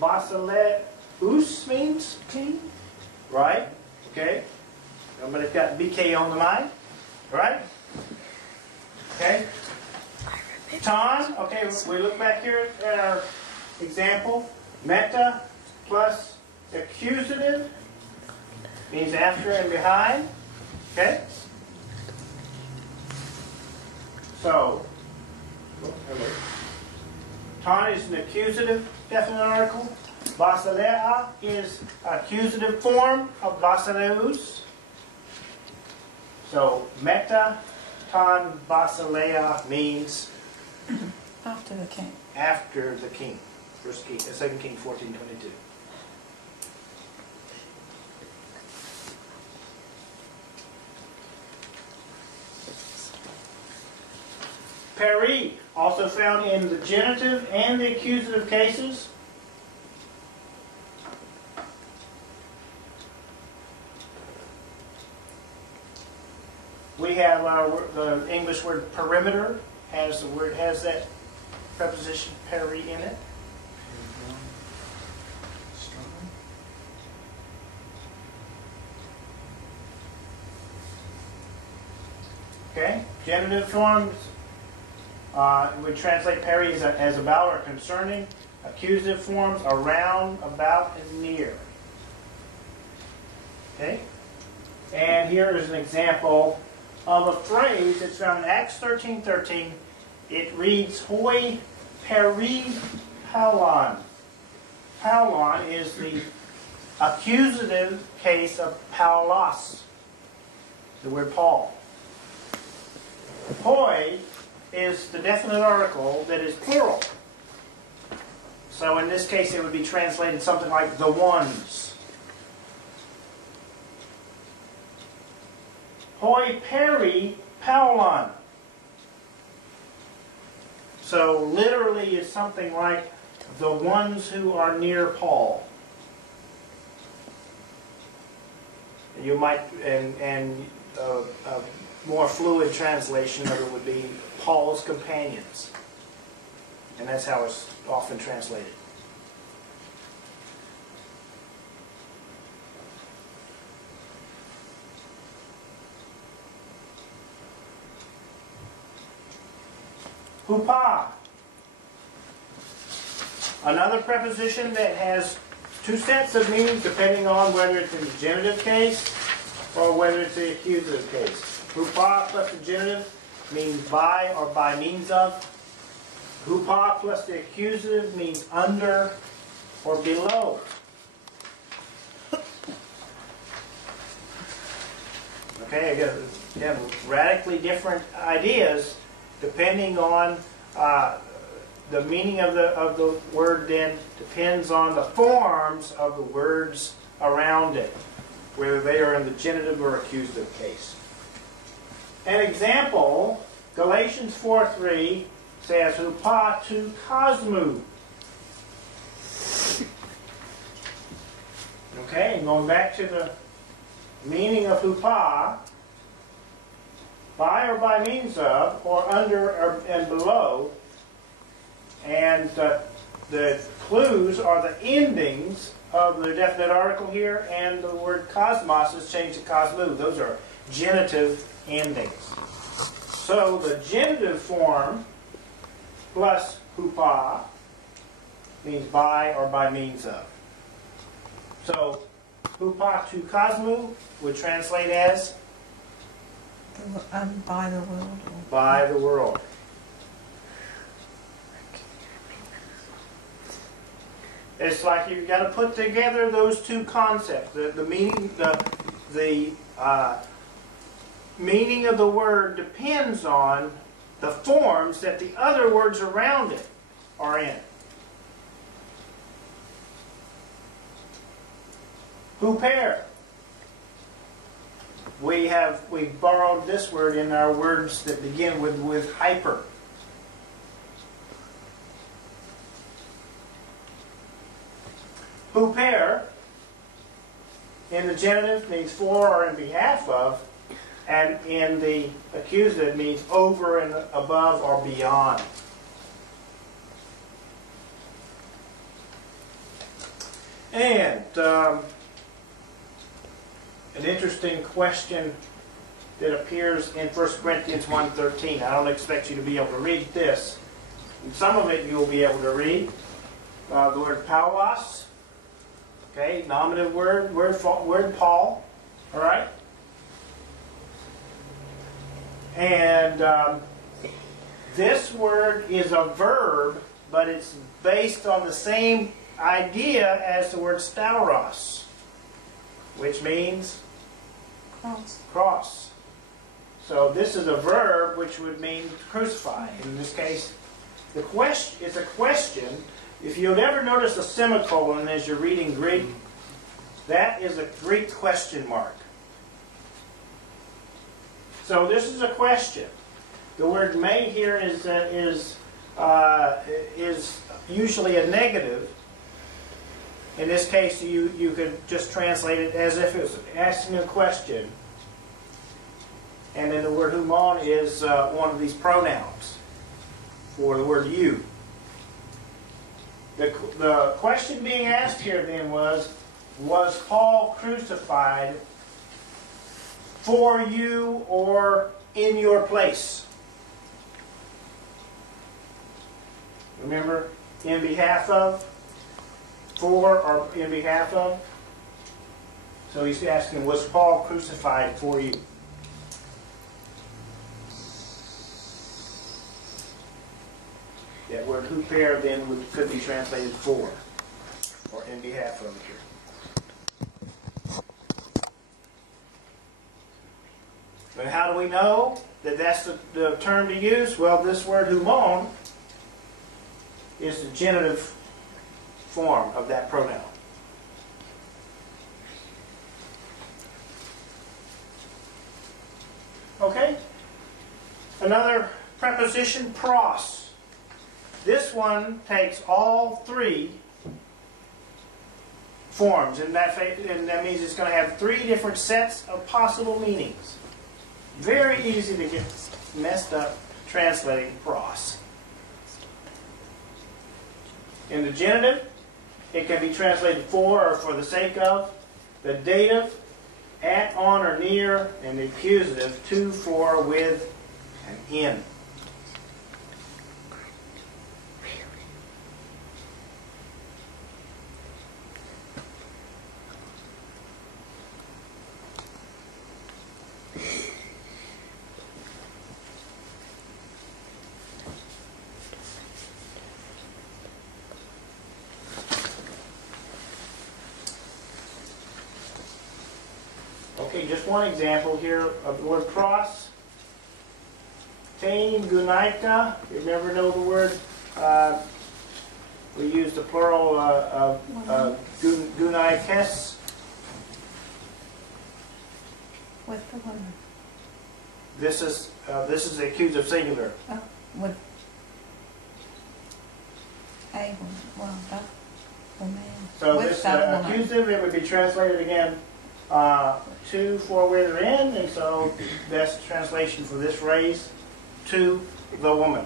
Basileus means king, right? Okay. Somebody's got BK on the mind, right? Okay. Ton, okay, we look back here at our example. Meta plus accusative means after and behind. Okay? So, ton is an accusative definite article. Basilea is accusative form of basileus. So, meta, ton, basilea means after the king. After the king. 2 King 14:22. Peri, also found in the genitive and the accusative cases. We have the English word perimeter has that preposition peri in it. Okay, genitive forms we translate peri as about or concerning. Accusative forms around, about, and near. Okay, and here is an example of a phrase that's found in Acts 13:13. It reads, hoi peri paulon. Paulon is the accusative case of Paulos, the word Paul. Hoi is the definite article that is plural. So in this case it would be translated something like the ones. Hoi peri paulon. So literally it's something like the ones who are near Paul. You might, and a more fluid translation of it would be Paul's companions. And that's how it's often translated. Hupa. Another preposition that has two sets of meanings depending on whether it's in the genitive case or whether it's the accusative case. Hupa plus the genitive means by or by means of. Hupa plus the accusative means under or below. Okay, again, radically different ideas depending on the meaning of the word. Then depends on the forms of the words around it, whether they are in the genitive or accusative case. An example, Galatians 4:3 says, hupa tu cosmu. Okay, and going back to the meaning of hupa, by or by means of, or under and below, and the clues are the endings of the definite article here, and the word cosmos is changed to cosmu. Those are genitive endings. So the genitive form plus hupa means by or by means of. So hupa tu cosmu would translate as by the world. By the world. It's like you've got to put together those two concepts. The meaning, the meaning of the word depends on the forms that the other words around it are in. Huper. We borrowed this word in our words that begin with hyper. Huper in the genitive means for or in behalf of, and in the accusative means over and above or beyond. And an interesting question that appears in 1 Corinthians 1:13. I don't expect you to be able to read this. And some of it you will be able to read. The word Paulos, okay, nominative word Paul, all right? And this word is a verb, but it's based on the same idea as the word stauros, which means cross. So this is a verb which would mean crucify. In this case, it's a question. If you've ever noticed a semicolon as you're reading Greek, that is a Greek question mark. So this is a question. The word may here is usually a negative. In this case, you could just translate it as if it was asking a question. And then the word humon is one of these pronouns for the word you. The question being asked here then was Paul crucified for you or in your place? Remember, in behalf of, for, or in behalf of. So he's asking, was Paul crucified for you? That word huper then could be translated for, or in behalf of here. But how do we know that that's the term to use? Well, this word humon is the genitive form of that pronoun. Okay? Another preposition, pros. This one takes all three forms, and that means it's going to have three different sets of possible meanings. Very easy to get messed up translating pros. In the genitive, it can be translated for or for the sake of. The dative, at, on, or near. And the accusative, to, for, with, and in. Okay, just one example here of the word pros. Tein gunaika. You never know the word. We use the plural of gunaikes. With the woman. This is the accusative singular. Oh, with a woman. Well, that woman. So with this that woman. accusative, it would be translated again to, for, with, or in, and so that's the translation for this phrase, to the woman.